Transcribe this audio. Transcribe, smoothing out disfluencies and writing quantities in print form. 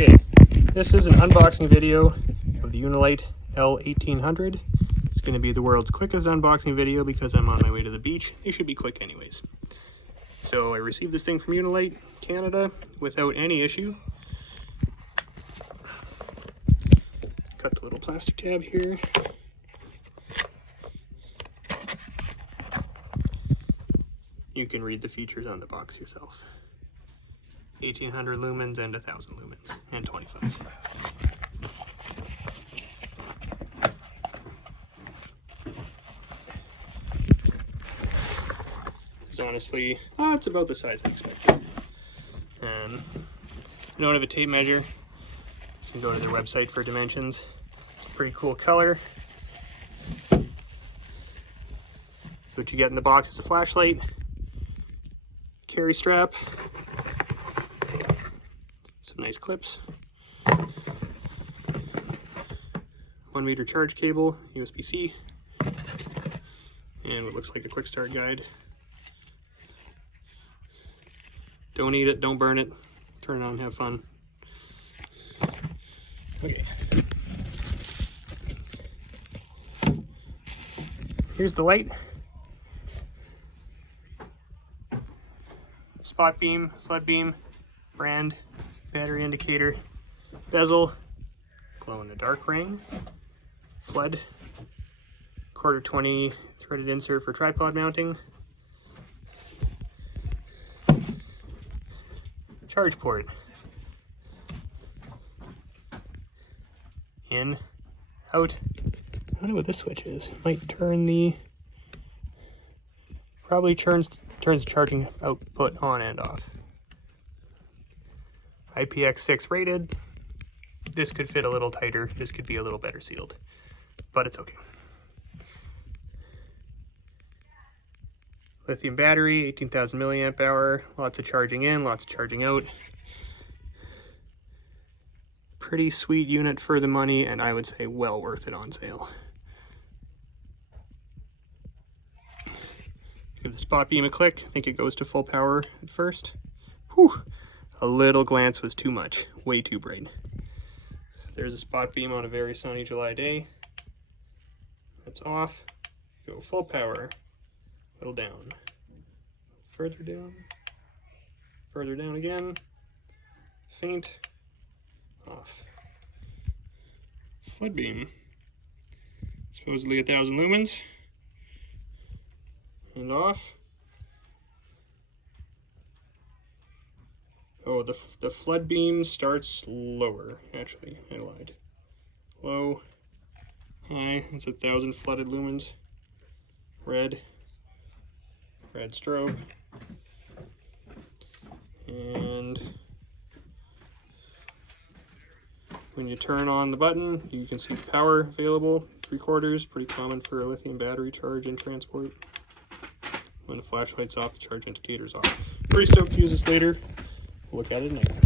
Okay, this is an unboxing video of the Unilite L-1800. It's going to be the world's quickest unboxing video because I'm on my way to the beach. They should be quick anyways. So I received this thing from Unilite Canada without any issue. Got the little plastic tab here. You can read the features on the box yourself. 1800 lumens and 1000 lumens and 25. It's honestly, it's about the size I expected. You don't have a tape measure, you can go to their website for dimensions. It's a pretty cool color. So what you get in the box is a flashlight, carry strap, some nice clips, 1 meter charge cable, USB-C, and what looks like a quick start guide. Don't eat it, don't burn it, turn it on, have fun. Okay. Here's the light. Spot beam, flood beam, brand, battery indicator, bezel, glow in the dark ring, flood, 1/4-20 threaded insert for tripod mounting, charge port, in, out. I don't know what this switch is. Might turn the, probably turns charging output on and off. IPX6 rated. This could fit a little tighter. This could be a little better sealed, but it's okay. Lithium battery, 18,000 milliamp hour. Lots of charging in, lots of charging out. Pretty sweet unit for the money, and I would say well worth it on sale. Give the spot beam a click. I think it goes to full power at first. Whew, a little glance was too much, way too bright. There's a spot beam on a very sunny July day. That's off. Go full power. Little down. Further down. Further down again. Faint. Off. Flood beam. Supposedly 1000 lumens. And off. Oh, the flood beam starts lower. Actually, I lied. Low, high. It's 1000 flooded lumens. Red strobe. And when you turn on the button, you can see the power available. 3/4, pretty common for a lithium battery charge and transport. When the flashlight's off, the charge indicator's off. Pretty stoked to use this later. We'll look at it at night.